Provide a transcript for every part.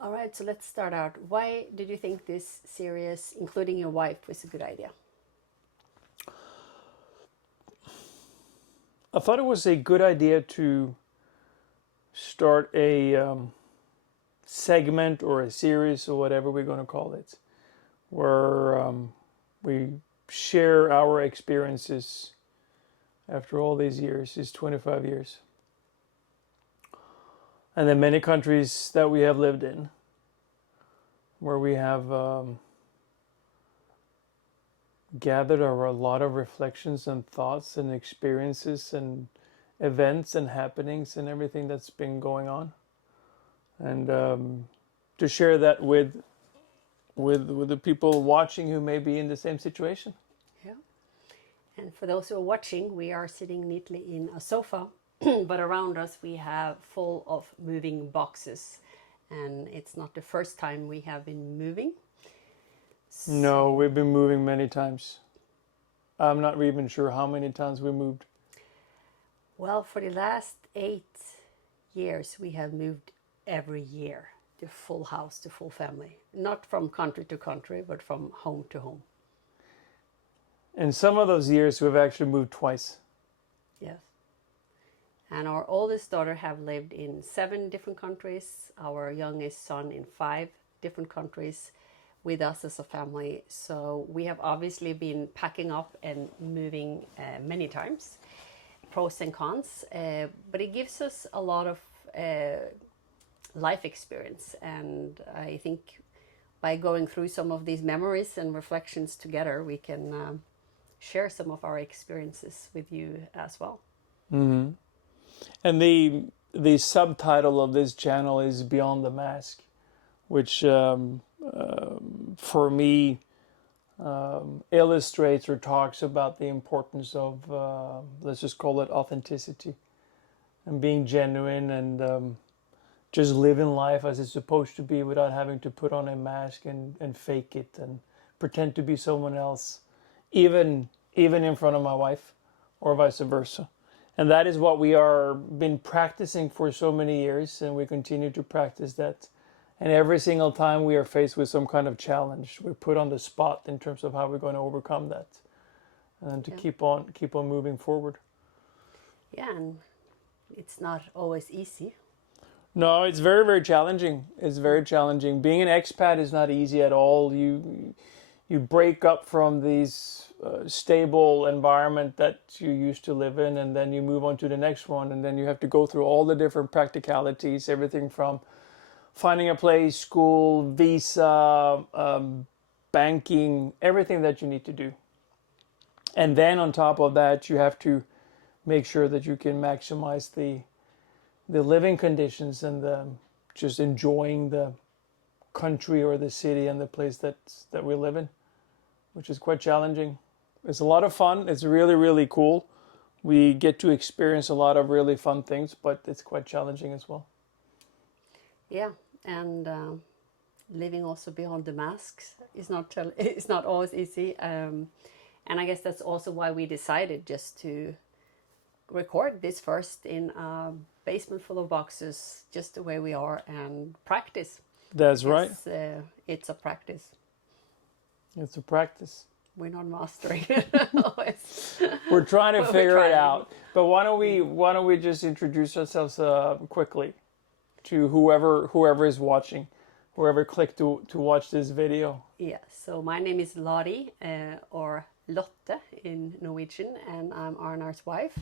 All right, so let's start out. Why did you think this series, including your wife, was a good idea? I thought it was a good idea to start a segment or a series or whatever we're going to call it, where we share our experiences after all these years, these 25 years, and the many countries that we have lived in, where we have gathered a lot of reflections and thoughts and experiences and events and happenings and everything that's been going on, and to share that with the people watching who may be in the same situation. Yeah. And for those who are watching, we are sitting neatly in a sofa, but around us we have full of moving boxes. And it's not the first time we have been moving. No, we've been moving many times. I'm not even sure how many times we moved. Well, for the last 8 years, we have moved every year. The full house, the full family. Not from country to country, but from home to home. In some of those years, we've actually moved twice. Yes. And our oldest daughter have lived in 7 different countries. Our youngest son in 5 different countries with us as a family. So we have obviously been packing up and moving many times. Pros and cons. But it gives us a lot of life experience. And I think by going through some of these memories and reflections together, we can share some of our experiences with you as well. Mm-hmm. And the subtitle of this channel is Beyond the Mask, which for me illustrates or talks about the importance of, let's just call it authenticity, and being genuine and just living life as it's supposed to be without having to put on a mask and fake it and pretend to be someone else, even in front of my wife or vice versa. And that is what we are been practicing for so many years, and we continue to practice that. And every single time we are faced with some kind of challenge, we're put on the spot in terms of how we're going to overcome that, and to keep on moving forward. Yeah, and it's not always easy. No, it's very, very challenging. It's very challenging. Being an expat is not easy at all. You break up from these stable environment that you used to live in, and then you move on to the next one, and then you have to go through all the different practicalities, everything from finding a place, school, visa, banking, everything that you need to do. And then on top of that, you have to make sure that you can maximize the living conditions and just enjoying the country or the city and the place that we live in, which is quite challenging. It's a lot of fun. It's really, really cool. We get to experience a lot of really fun things, but it's quite challenging as well. Yeah, and living also beyond the masks is not it's not always easy. And I guess that's also why we decided just to record this first in a basement full of boxes, just the way we are, and practice. That's right. It's a practice. It's a practice. We're not mastering it always. We're trying to But we're figure it trying. out. But why don't we just introduce ourselves quickly to whoever is watching, whoever clicked to watch this video. Yeah, so my name is Lottie, or Lotte in Norwegian, and I'm Arnar's wife.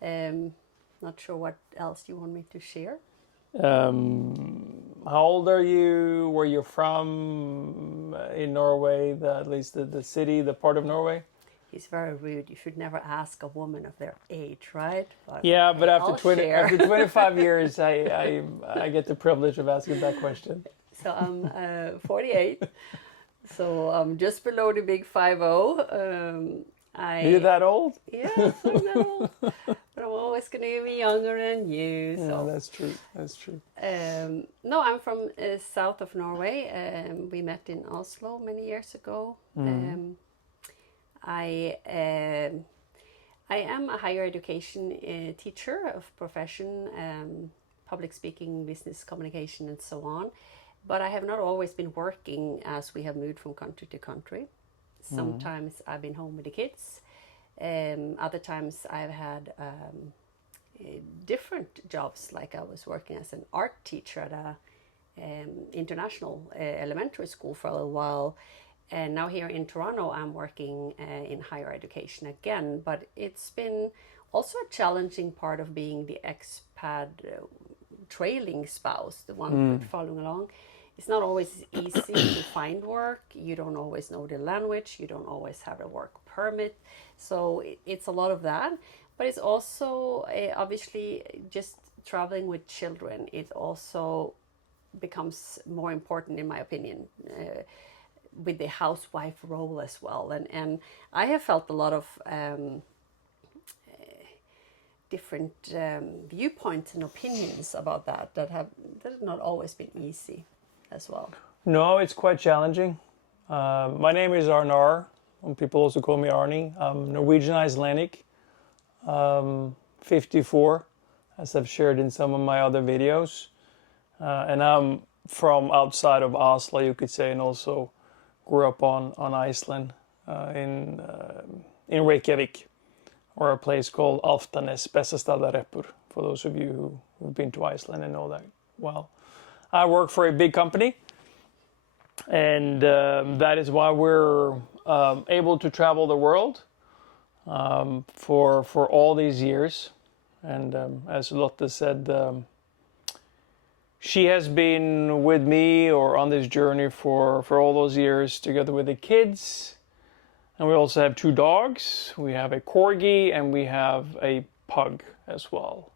Not sure what else you want me to share. How old are you? Where you're from in Norway? At least the city, the part of Norway. He's very rude. You should never ask a woman of their age, right? But Yeah, but after I'll after 25 years, I get the privilege of asking that question. So I'm 48. So I'm just below the big 50. Are you that old? Yes, I know. But I'm always going to be younger than you. So. Yeah, that's true. That's true. No, I'm from south of Norway. We met in Oslo many years ago. I am a higher education teacher of profession, public speaking, business communication, and so on. But I have not always been working as we have moved from country to country. Sometimes I've been home with the kids. Other times I've had different jobs, like I was working as an art teacher at a international elementary school for a little while. And now here in Toronto, I'm working in higher education again. But it's been also a challenging part of being the expat trailing spouse, the one following along. It's not always easy to find work. You don't always know the language. You don't always have a work permit. So it's a lot of that. But it's also obviously just traveling with children. It also becomes more important, in my opinion, with the housewife role as well. And I have felt a lot of different viewpoints and opinions about that have not always been easy as well. No, it's quite challenging. My name is Arnar. People also call me Arnie. I'm Norwegian Icelandic, 54, as I've shared in some of my other videos. And I'm from outside of Oslo, you could say, and also grew up on Iceland in Reykjavik, or a place called Alftanes, Bessastaðareppur, for those of you who've been to Iceland and know that well. I work for a big company, and that is why we're able to travel the world for all these years. And as Lotte said, she has been with me or on this journey for all those years together with the kids. And we also have 2 dogs. We have a corgi and we have a pug as well.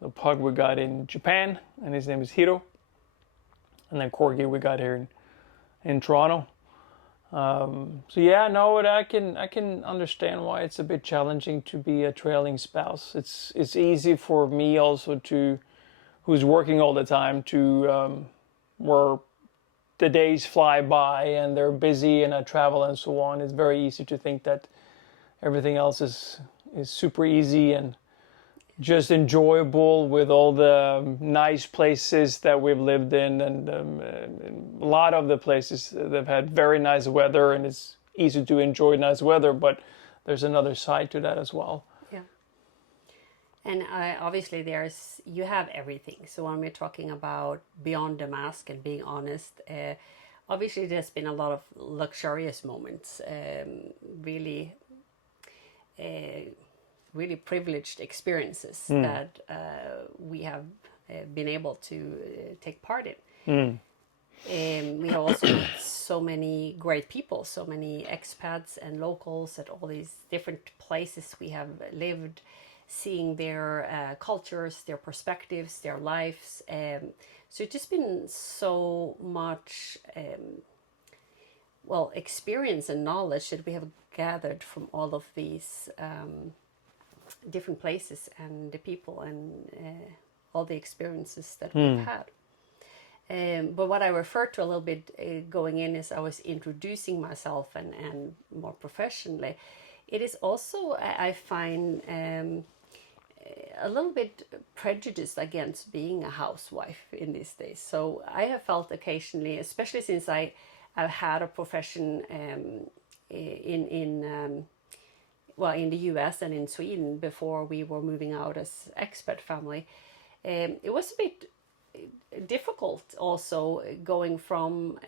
The pug we got in Japan, and his name is Hiro. And then corgi we got here in Toronto. So yeah, no, I can understand why it's a bit challenging to be a trailing spouse. It's easy for me also who's working all the time to where the days fly by and they're busy and I travel and so on. It's very easy to think that everything else is super easy and just enjoyable with all the nice places that we've lived in, and a lot of the places they've had very nice weather, and it's easy to enjoy nice weather, but there's another side to that as well. Yeah. And obviously you have everything. So when we're talking about beyond the mask and being honest, obviously there's been a lot of luxurious moments, really privileged experiences that we have been able to take part in. We have also met so many great people, so many expats and locals at all these different places we have lived, seeing their cultures, their perspectives, their lives. So it's just been so much experience and knowledge that we have gathered from all of these different places and the people and all the experiences that we've had. But what I referred to a little bit going in as I was introducing myself and more professionally, it is also, I find, a little bit prejudiced against being a housewife in these days. So I have felt occasionally, especially since I've had a profession in the US and in Sweden before we were moving out as expat family, it was a bit difficult also going from,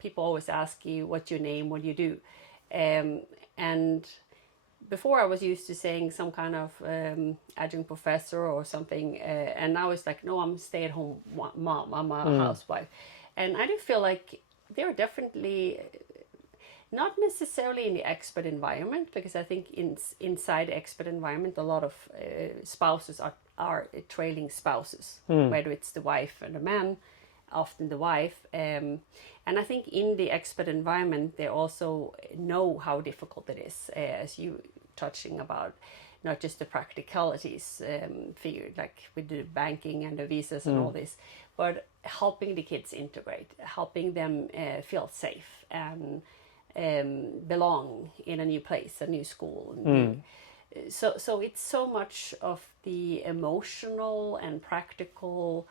people always ask you what's your name, what do you do? And before I was used to saying some kind of adjunct professor or something, and now it's like, no, I'm a stay-at-home mom, I'm a housewife. And I do feel like there are definitely, not necessarily in the expat environment, because I think inside the expat environment, a lot of spouses are trailing spouses, whether it's the wife and the man, often the wife. And I think in the expat environment, they also know how difficult it is, as you touching about, not just the practicalities, figured like with the banking and the visas and all this, but helping the kids integrate, helping them feel safe and belong in a new place, a new school. So it's so much of the emotional and practical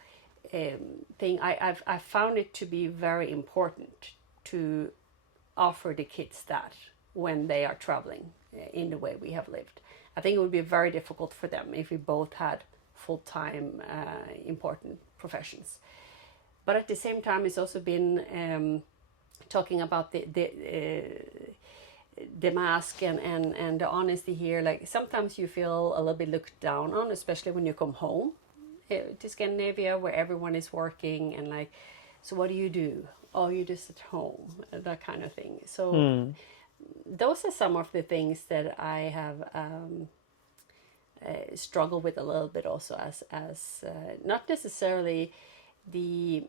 thing, I've found it to be very important to offer the kids that when they are traveling in the way we have lived. I think it would be very difficult for them if we both had full-time important professions. But at the same time, it's also been talking about the mask and the honesty here. Like sometimes you feel a little bit looked down on, especially when you come home to Scandinavia where everyone is working and like, so what do you do? Oh, you're just at home, that kind of thing. So those are some of the things that I have struggled with a little bit also as not necessarily the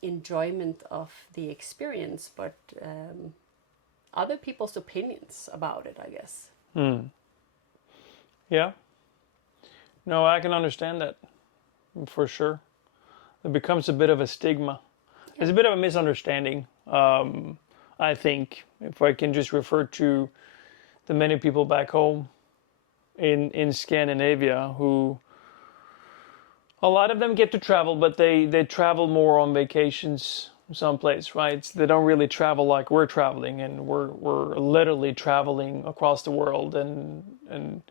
enjoyment of the experience, but other people's opinions about it, I guess. Yeah. No, I can understand that for sure. It becomes a bit of a stigma. It's a bit of a misunderstanding, I think, if I can just refer to the many people back home in Scandinavia who, a lot of them get to travel, but they travel more on vacations someplace, right? They don't really travel like we're traveling, and we're literally traveling across the world and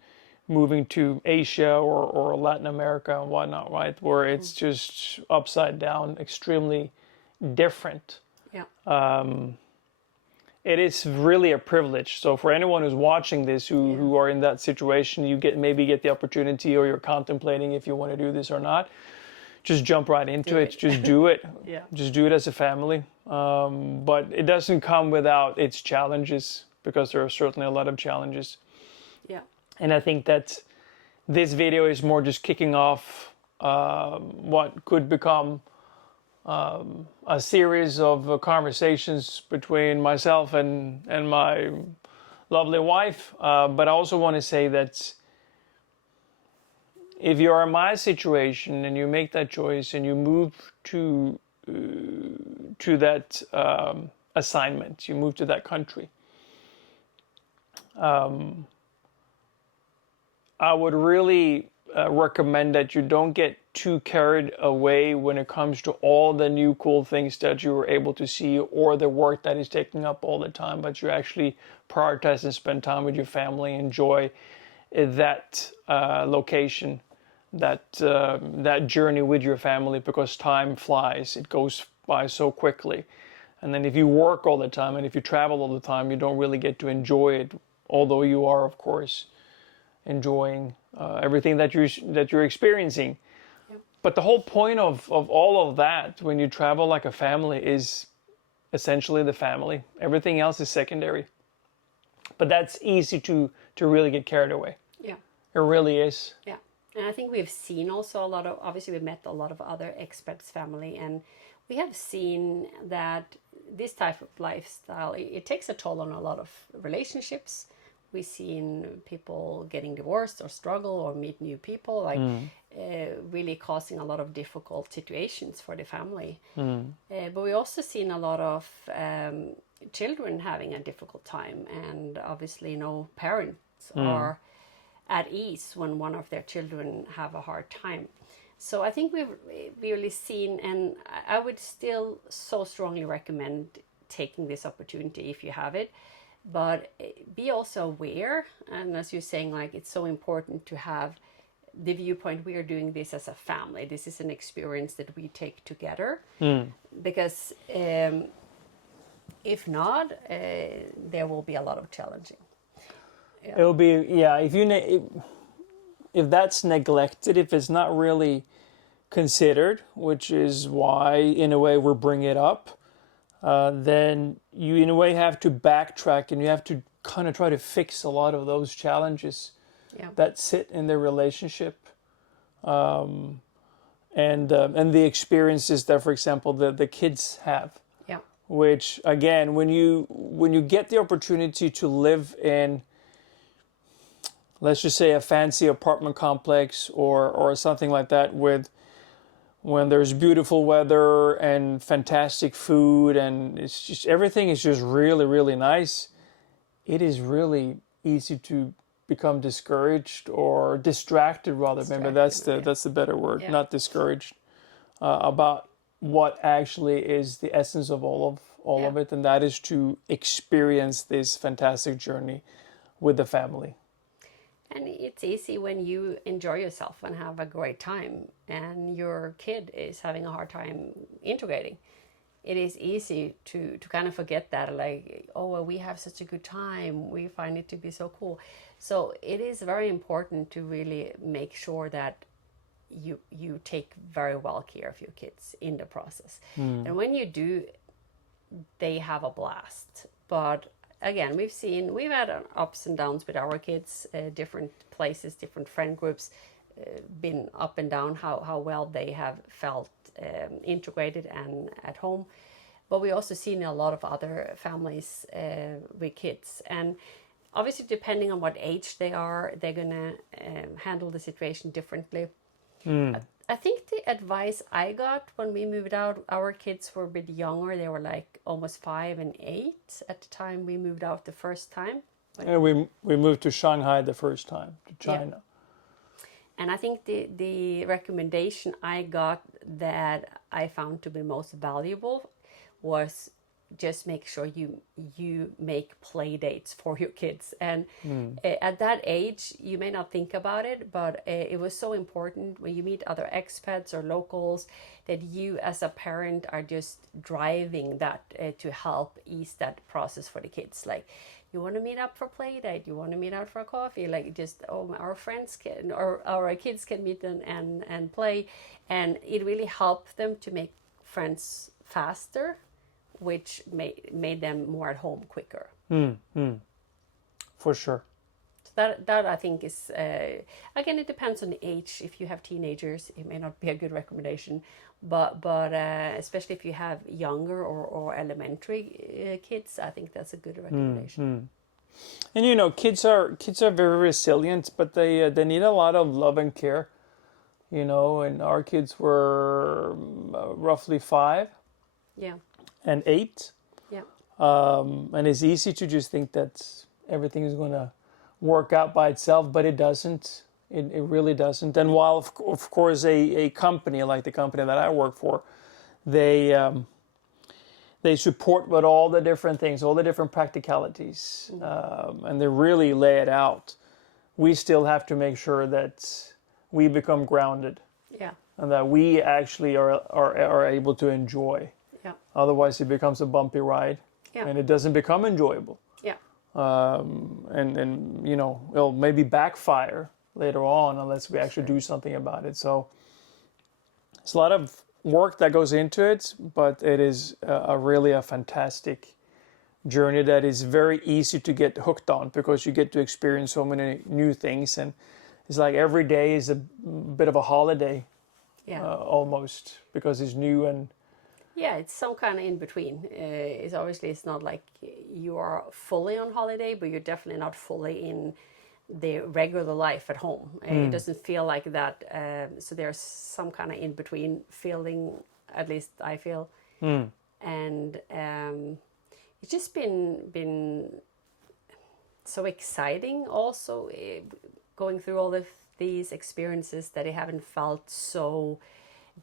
moving to Asia or Latin America and whatnot, right? Where it's just upside down, extremely different. Yeah. It is really a privilege. So for anyone who's watching this, who are in that situation, you maybe get the opportunity, or you're contemplating if you want to do this or not. Just jump right into it. Just do it. Yeah. Just do it as a family. But it doesn't come without its challenges, because there are certainly a lot of challenges. Yeah. And I think that this video is more just kicking off what could become a series of conversations between myself and my lovely wife. But I also want to say that if you're in my situation and you make that choice and you move to that assignment, you move to that country, I would really recommend that you don't get too carried away when it comes to all the new cool things that you were able to see, or the work that is taking up all the time, but you actually prioritize and spend time with your family, enjoy that location, that journey with your family, because time flies. It goes by so quickly. And then if you work all the time and if you travel all the time, you don't really get to enjoy it, although you are, of course, enjoying everything that you're experiencing. Yep. But the whole point of all of that, when you travel like a family, is essentially the family. Everything else is secondary. But that's easy to really get carried away. Yeah. It really is. Yeah. And I think we've seen also a lot of, obviously we met a lot of other expats family, and we have seen that this type of lifestyle, it takes a toll on a lot of relationships. We've seen people getting divorced or struggle or meet new people, like really causing a lot of difficult situations for the family. But we also seen a lot of children having a difficult time, and obviously no parents are at ease when one of their children have a hard time. So I think we've really seen, and I would still so strongly recommend taking this opportunity if you have it. But be also aware, and as you're saying, like, it's so important to have the viewpoint, we are doing this as a family. This is an experience that we take together. Because if not, there will be a lot of challenging. Yeah. It'll be, yeah, if that's neglected, if it's not really considered, which is why in a way we're bringing it up, then you in a way have to backtrack, and you have to kind of try to fix a lot of those challenges that sit in their relationship, and the experiences that, for example, the kids have. Yeah. Which again, when you get the opportunity to live in, let's just say, a fancy apartment complex or something like that, when there's beautiful weather and fantastic food, and it's just, everything is just really, really nice, it is really easy to become discouraged or distracted, rather. Maybe that's the better word, not discouraged. about what actually is the essence of all of it, and that is to experience this fantastic journey with the family. And it's easy when you enjoy yourself and have a great time, and your kid is having a hard time integrating. It is easy to kind of forget that, like, oh, well, we have such a good time. We find it to be so cool. So it is very important to really make sure that you take very well care of your kids in the process. And when you do, they have a blast. But again, we've had ups and downs with our kids, different places, different friend groups, been up and down how well they have felt integrated and at home. But we also seen a lot of other families with kids, and obviously depending on what age they are, they're gonna handle the situation differently. I think the advice I got when we moved out, our kids were a bit younger. They were like almost 5 and 8 at the time we moved out the first time. And we moved to Shanghai the first time, to China. Yeah. And I think the recommendation I got that I found to be most valuable was just make sure you make play dates for your kids. And at that age, you may not think about it, but it was so important when you meet other expats or locals that you as a parent are just driving that to help ease that process for the kids. Like, you want to meet up for play date, you want to meet out for a coffee, like just, oh, our friends can, or our kids can meet and play. And it really helped them to make friends faster, which made them more at home quicker. For sure. So that I think is, again, it depends on the age. If you have teenagers, it may not be a good recommendation, but especially if you have younger or elementary kids, I think that's a good recommendation. And you know, kids are very resilient, but they need a lot of love and care. You know, and our kids were roughly 5. Yeah. And 8. Yeah. And it's easy to just think that everything is going to work out by itself, but it doesn't. It really doesn't. And while, of course, a company like the company that I work for, they support with all the different things, all the different practicalities, and they really lay it out. We still have to make sure that we become grounded. Yeah. And that we actually are able to enjoy. Yeah. Otherwise, it becomes a bumpy ride, and it doesn't become enjoyable. Yeah. And you know, it'll maybe backfire later on unless we actually do something about it. So it's a lot of work that goes into it, but it is really a fantastic journey that is very easy to get hooked on because you get to experience so many new things, and it's like every day is a bit of a holiday, almost, because it's new and. Yeah, it's some kind of in between. It's not like you are fully on holiday, but you're definitely not fully in the regular life at home. It doesn't feel like that. So there's some kind of in between feeling, at least I feel. And it's just been so exciting also going through all of these experiences that I haven't felt so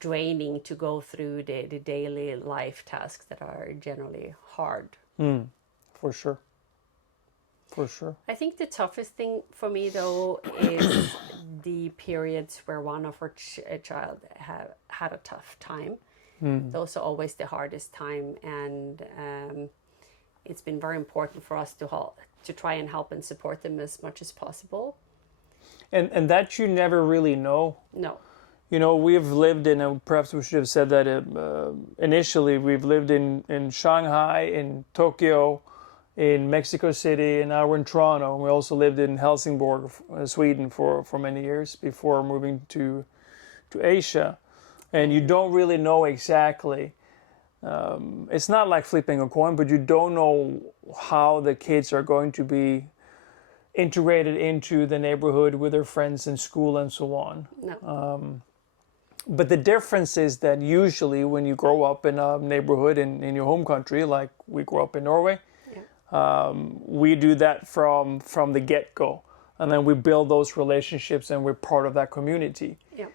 draining to go through the daily life tasks that are generally hard. For sure. I think the toughest thing for me though is the periods where one of our child had a tough time. Those are always the hardest time, and it's been very important for us to try and help and support them as much as possible. And that you never really know. No. You know, we've lived in, perhaps we should have said that initially, we've lived in Shanghai, in Tokyo, in Mexico City, and now we're in Toronto. We also lived in Helsingborg, Sweden for many years before moving to Asia. And you don't really know exactly. It's not like flipping a coin, but you don't know how the kids are going to be integrated into the neighborhood with their friends in school and so on. No. But the difference is that usually when you grow up in a neighborhood in your home country, like we grew up in Norway, we do that from the get-go. And then we build those relationships and we're part of that community. Yeah.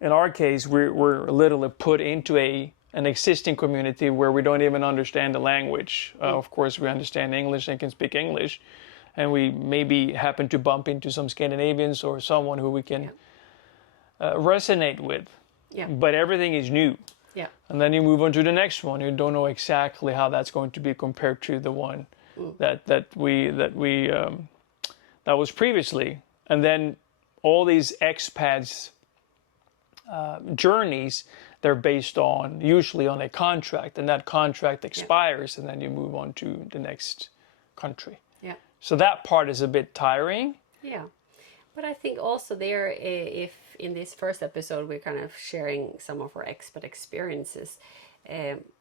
in our case, we're literally put into an existing community where we don't even understand the language. Of course, we understand English and can speak English, and we maybe happen to bump into some Scandinavians or someone who we can resonate with. Yeah. But everything is new. Yeah. And then you move on to the next one. You don't know exactly how that's going to be compared to the one that was previously. And then all these expats journeys, they're based on usually on a contract, and that contract expires, and then you move on to the next country. Yeah. So that part is a bit tiring. Yeah. But I think also there, if in this first episode we're kind of sharing some of our expat experiences.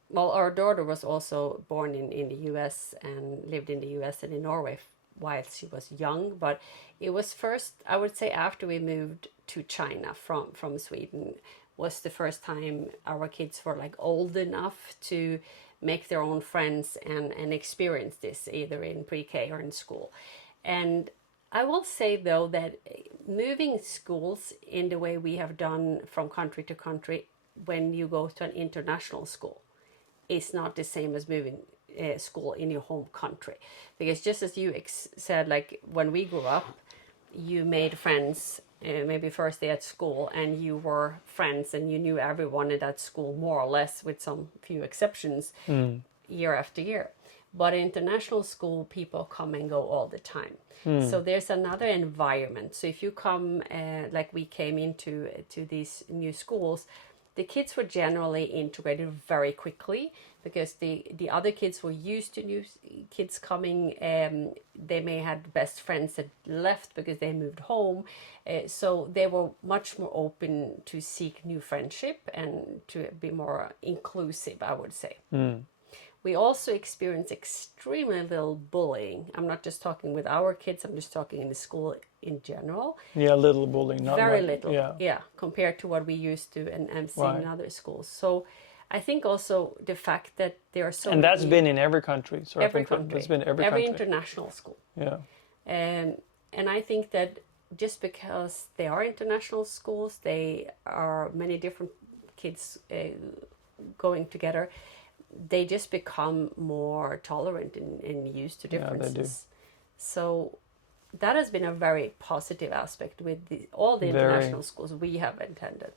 Well, our daughter was also born in the US and lived in the US and in Norway while she was young. But it was first, I would say, after we moved to China from Sweden, was the first time our kids were like old enough to make their own friends and experience this either in pre-K or in school. And I will say though that moving schools in the way we have done from country to country when you go to an international school is not the same as moving school in your home country. Because just as you said, like when we grew up, you made friends maybe first day at school and you were friends and you knew everyone at that school more or less with some few exceptions year after year. But in international school, people come and go all the time. So there's another environment. So if you come, like we came into these new schools, the kids were generally integrated very quickly because the other kids were used to new kids coming. They may had best friends that left because they moved home. So they were much more open to seek new friendship and to be more inclusive, I would say. We also experience extremely little bullying. I'm not just talking with our kids, I'm just talking in the school in general. Yeah, little bullying. Not very much, little, yeah, compared to what we used to and seeing in other schools. So I think also the fact that there are so and many... that's been in every country. Sorry, every country. It's been every country. country. International school. Yeah. And I think that just because they are international schools, they are many different kids going together, they just become more tolerant and used to differences. Yeah, they do. So that has been a very positive aspect with all the international schools we have attended.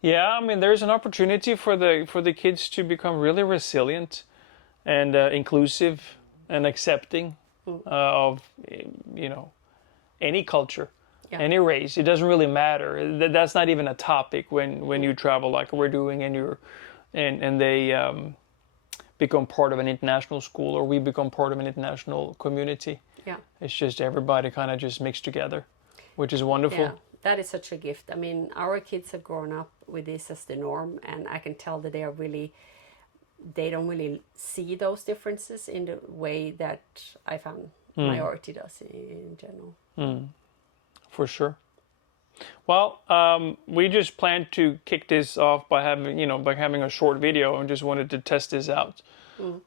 Yeah, I mean, there's an opportunity for the kids to become really resilient and inclusive and accepting of any culture, any race. It doesn't really matter. That's not even a topic when you travel like we're doing, and they become part of an international school, or we become part of an international community. Yeah, it's just everybody kind of just mixed together, which is wonderful. Yeah, that is such a gift. I mean, our kids have grown up with this as the norm, and I can tell that they don't really see those differences in the way that I found majority does in general. For sure. Well, we just planned to kick this off by having a short video, and just wanted to test this out.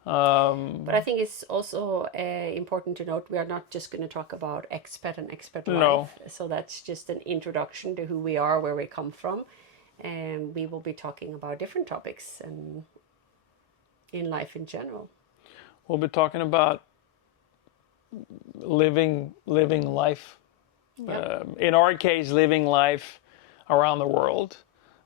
But I think it's also important to note we are not just going to talk about expat and expat life. So that's just an introduction to who we are, where we come from, and we will be talking about different topics and in life in general. We'll be talking about living life. Yep. In our case, living life around the world,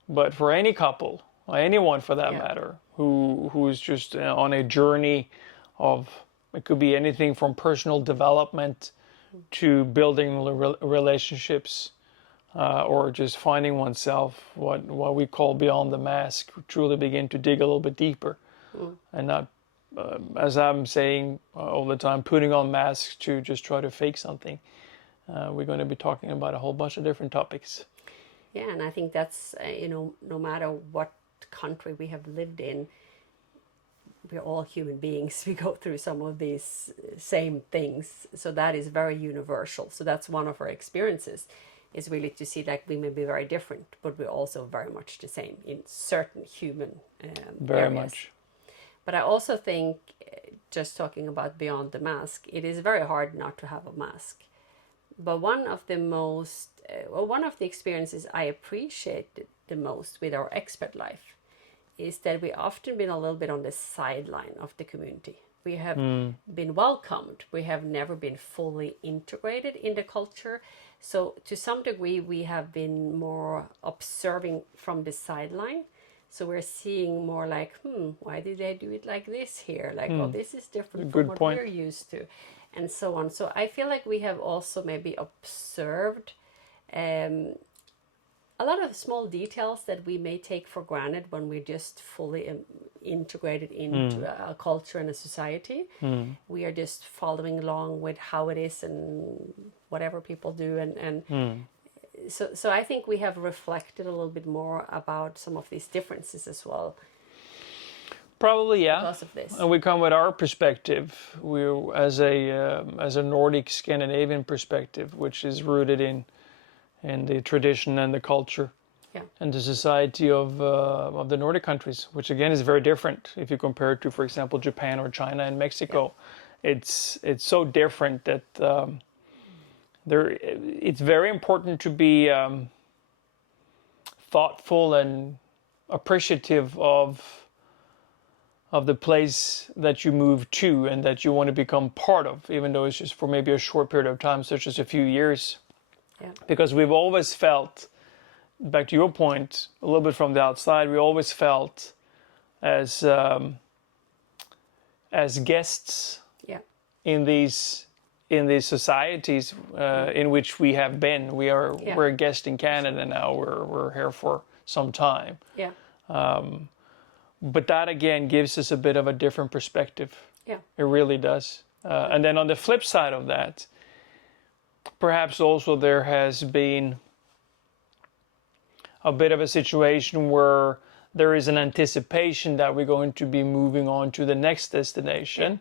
but for any couple, or anyone for that matter, who is just on a journey of, it could be anything from personal development to building relationships, or just finding oneself, what we call beyond the mask, truly begin to dig a little bit deeper, and not, as I'm saying all the time, putting on masks to just try to fake something. We're going to be talking about a whole bunch of different topics. Yeah, and I think that's, no matter what country we have lived in, we're all human beings. We go through some of these same things. So that is very universal. So that's one of our experiences, is really to see like we may be very different, but we're also very much the same in certain human very areas. much. But I also think, just talking about beyond the mask, it is very hard not to have a mask. But one of the experiences I appreciated the most with our expat life is that we often been a little bit on the sideline of the community. We have been welcomed. We have never been fully integrated in the culture. So to some degree, we have been more observing from the sideline. So we're seeing more like, why did they do it like this here? Like, oh, this is different from what we're used to, and so on. So I feel like we have also maybe observed a lot of small details that we may take for granted when we're just fully integrated into a culture and a society. We are just following along with how it is and whatever people do. So I think we have reflected a little bit more about some of these differences as well. Probably, yeah. Because of this. And we come with our perspective. We as a Nordic Scandinavian perspective, which is rooted in the tradition and the culture, and the society of the Nordic countries, which again is very different if you compare it to, for example, Japan or China and Mexico. It's so different that it's very important to be thoughtful and appreciative of the place that you move to and that you want to become part of, even though it's just for maybe a short period of time, such as a few years. Yeah. Because we've always felt, back to your point, a little bit from the outside, we always felt as guests in these societies in which we have been. We're a guest in Canada now. We're here for some time. Yeah. But that again gives us a bit of a different perspective. Yeah. It really does. And then on the flip side of that, perhaps also there has been a bit of a situation where there is an anticipation that we're going to be moving on to the next destination. Yeah.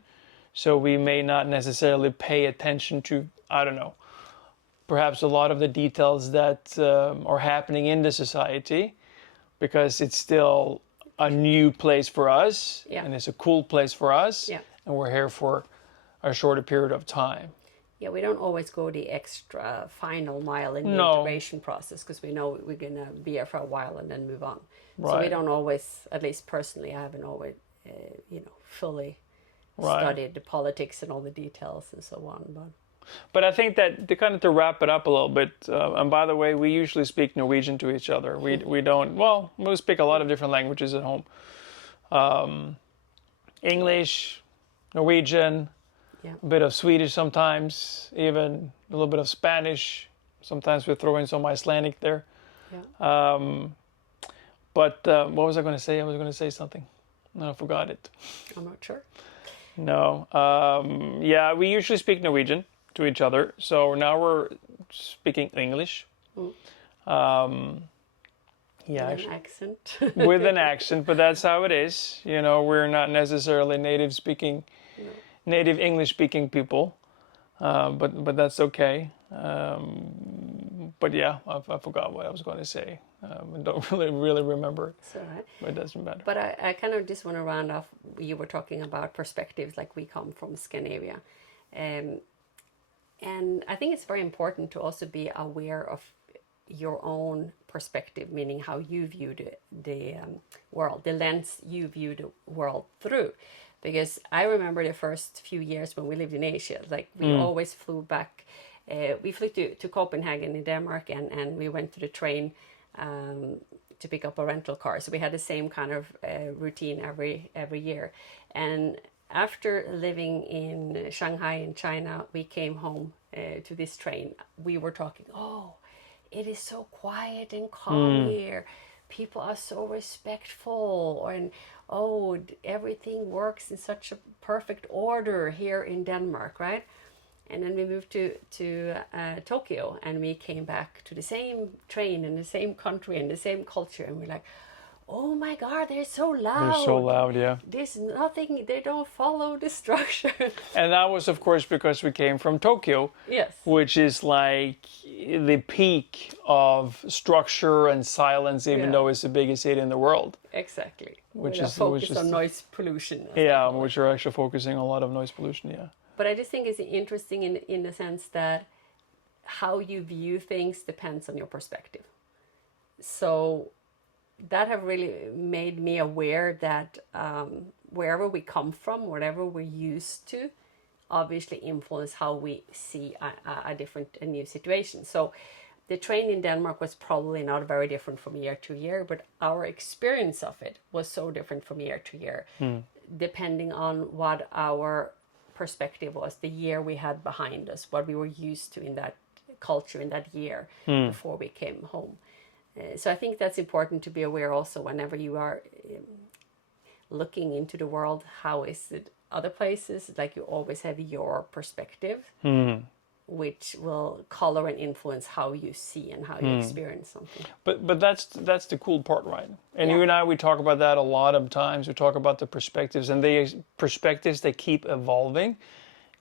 So we may not necessarily pay attention to, I don't know, perhaps a lot of the details that are happening in the society, because it's still a new place for us, and it's a cool place for us, and we're here for a shorter period of time. Yeah, we don't always go the extra final mile in the integration process, because we know we're going to be here for a while and then move on. Right. So we don't always, at least personally, I haven't always, fully studied the politics and all the details and so on. But I think that to wrap it up a little bit, and by the way, we usually speak Norwegian to each other. We don't, we speak a lot of different languages at home. English, Norwegian, a bit of Swedish sometimes, even a little bit of Spanish. Sometimes we throw in some Icelandic there. Yeah. But what was I going to say? I was going to say something. No, I forgot it. I'm not sure. No. We usually speak Norwegian to each other. So now we're speaking English. With an accent. With an accent, but that's how it is. We're not necessarily native English speaking people, but that's okay. But yeah, I forgot what I was going to say. I don't really remember it. It's all right. But it doesn't matter. But I kind of just want to round off. You were talking about perspectives, like we come from Scandinavia. And I think it's very important to also be aware of your own perspective, meaning how you view the world, the lens you view the world through. Because I remember the first few years when we lived in Asia, like we always flew back. We flew to Copenhagen in Denmark, and we went to the train to pick up a rental car. So we had the same kind of routine every year. And after living in Shanghai in China, we came home to this train. We were talking, it is so quiet and calm here. People are so respectful, and everything works in such a perfect order here in Denmark, right? And then we moved to Tokyo, and we came back to the same train and the same country and the same culture, and we're like, oh my God, they're so loud. They're so loud, yeah. There's nothing, they don't follow the structure. And that was, of course, because we came from Tokyo. Yes. Which is like the peak of structure and silence, even though it's the biggest city in the world. Exactly. Which is focused on noise pollution. Yeah, which are actually focusing on a lot of noise pollution, yeah. But I just think it's interesting in the sense that how you view things depends on your perspective. So that have really made me aware that wherever we come from, whatever we're used to, obviously influence how we see a new situation. So the train in Denmark was probably not very different from year to year, but our experience of it was so different from year to year, depending on what our perspective was, the year we had behind us, what we were used to in that culture in that year before we came home. So I think that's important to be aware also whenever you are looking into the world. How is it other places? Like, you always have your perspective, which will color and influence how you see and how you experience something. But that's the cool part, right? And you and I, we talk about that a lot of times. We talk about the perspectives, and they keep evolving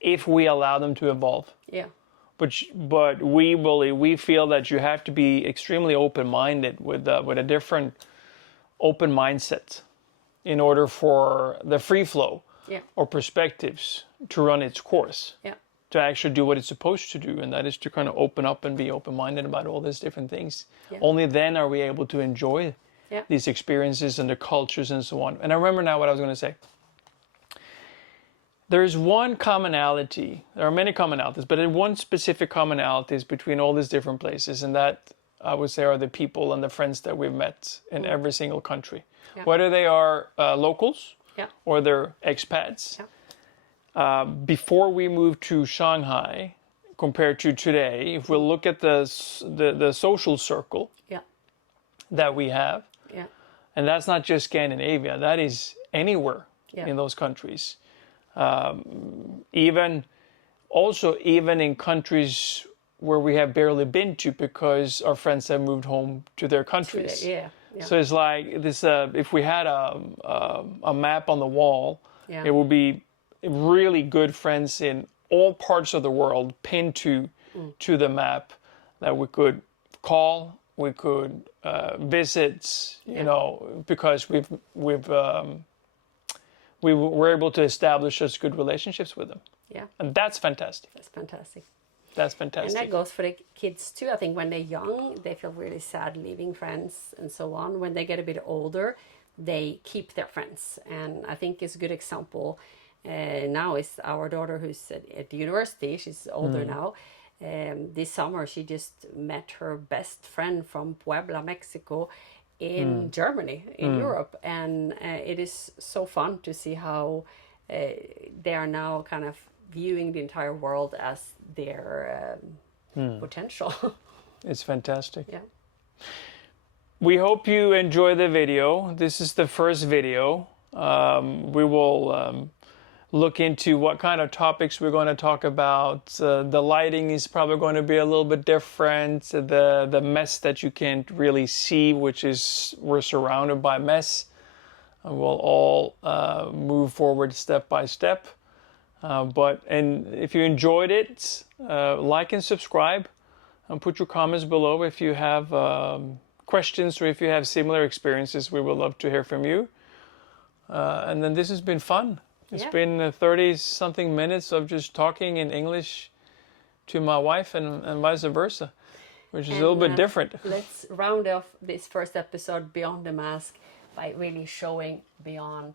if we allow them to evolve. Yeah. But we feel that you have to be extremely open-minded with a different open mindset in order for the free flow or perspectives to run its course. Yeah. To actually do what it's supposed to do, and that is to kind of open up and be open-minded about all these different things. Yeah. Only then are we able to enjoy these experiences and the cultures and so on. And I remember now what I was going to say. There's one commonality. There are many commonalities, but one specific commonality is between all these different places, and that, I would say, are the people and the friends that we've met in every single country. Yeah. Whether they are locals or they're expats. Yeah. Before we moved to Shanghai, compared to today, if we look at the social circle that we have, and that's not just Scandinavia, that is anywhere in those countries. Even in countries where we have barely been to because our friends have moved home to their countries. Yeah. So it's like this. If we had a map on the wall, it would be really good friends in all parts of the world pinned to the map that we could call, we could visit, because we were able to establish such good relationships with them. Yeah. And that's fantastic. That's fantastic. That's fantastic. And that goes for the kids too. I think when they're young, they feel really sad leaving friends and so on. When they get a bit older, they keep their friends. And I think it's a good example now is our daughter who's at the university. She's older now. This summer, she just met her best friend from Puebla, Mexico, in Germany, in Europe. And it is so fun to see how they are now kind of viewing the entire world as their potential. It's fantastic. Yeah. We hope you enjoy the video. This is the first video. We will look into what kind of topics we're going to talk about. The lighting is probably going to be a little bit different. The mess that you can't really see, which is we're surrounded by mess. We'll all move forward step by step. And if you enjoyed it, like and subscribe, and put your comments below if you have questions or if you have similar experiences. We would love to hear from you. And then this has been fun. It's been 30-something minutes of just talking in English to my wife and vice versa, which is a little bit different. Let's round off this first episode, Beyond the Mask, by really showing beyond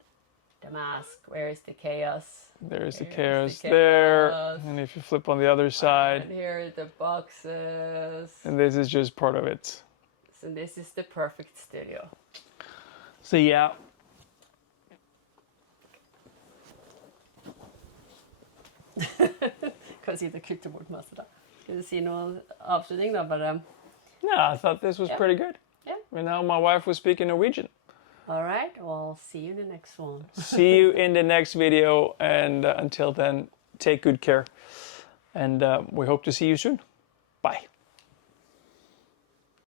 the mask. Where is the chaos? There's the chaos there. And if you flip on the other side. And here are the boxes. And this is just part of it. So this is the perfect studio. Så ja. Kan sitte og kutte bort masse da. Skal du si noe avslutning da? Bare... Yeah, I thought this was pretty good. Yeah. And now my wife was speaking Norwegian. All right, well, see you in the next one. See you in the next video, and until then, take good care. And we hope to see you soon. Bye.